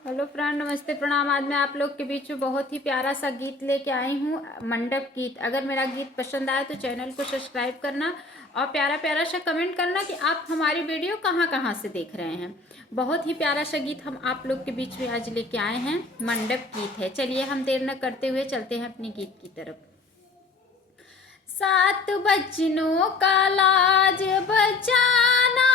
Hello friend, नमस्ते, प्रणाम। आज मैं आप लोग के बीच में बहुत ही प्यारा सा गीत लेके आई हूँ, मंडप गीत। अगर मेरा गीत पसंद आए तो चैनल को सब्सक्राइब करना और प्यारा प्यारा सा कमेंट करना कि आप हमारी वीडियो कहाँ कहाँ से देख रहे हैं। बहुत ही प्यारा सा गीत हम आप लोग के बीच में आज लेके आए हैं, मंडप गीत है। चलिए हम देर न करते हुए चलते हैं अपने गीत की तरफ। 7 बजनों का लाज बचाना,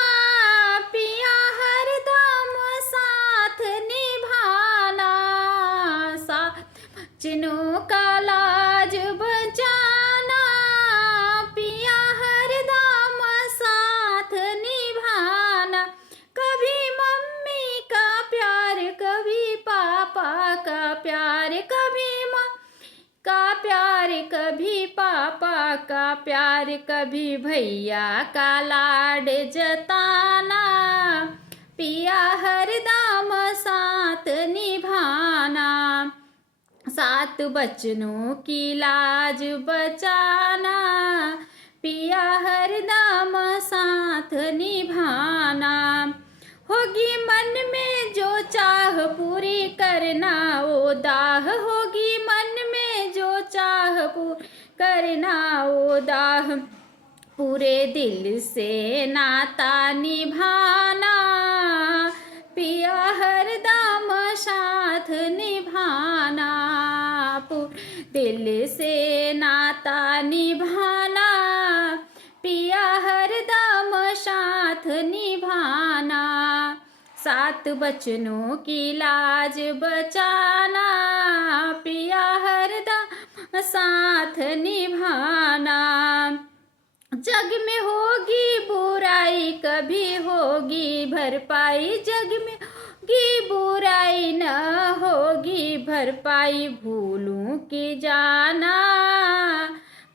पिया हरदम साथ निभाना। 7 बजनों का लाज बचाना, पिया हरदम साथ निभाना। कभी मम्मी का प्यार, कभी पापा का प्यार, कभी का प्यार, कभी पापा का प्यार, कभी भैया का लाड जताना। पिया हरदम साथ निभाना, 7 बचनों की लाज बचाना। पिया हरदम साथ निभाना। होगी मन में जो चाह पूरी करना, वो दाह होगी मन में जो चाह पूरी करना, वो दाह पूरे दिल से नाता निभाना। पिया हरदम साथ निभाना, पूरे दिल से नाता निभाना। पिया हरदम साथ निभाना, 7 बचनों की लाज बचाना। पिया हरदम साथ निभाना। जग में होगी बुराई, कभी होगी भरपाई। जग में होगी बुराई, न होगी भरपाई। भूलूं की जाना,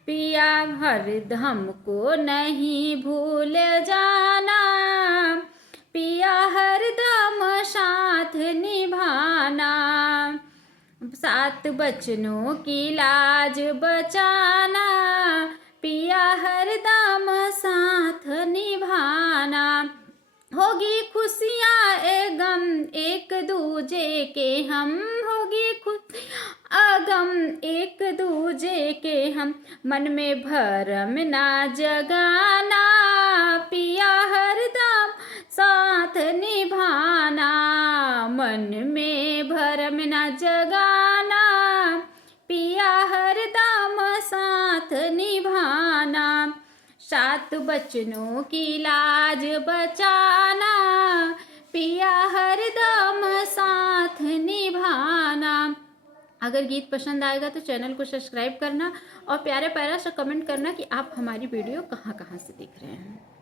पिया हरदम को नहीं भूल जाना। पिया हरदम साथ निभाना, 7 बचनों की लाज बचाना। पिया हरदम साथ निभाना। होगी खुशियाँ ए गम एक दूजे के हम, होगी खुशियाँ गम एक दूजे के हम। मन में भरम ना जगाना, पिया हरदम साथ निभाना। मन में भरम ना जगाना, पिया हरदम साथ निभाना। 7 बचनों की लाज बचाना, पिया हरदम साथ निभाना। अगर गीत पसंद आएगा तो चैनल को सब्सक्राइब करना और प्यारे प्यारा सा कमेंट करना कि आप हमारी वीडियो कहाँ कहाँ से देख रहे हैं।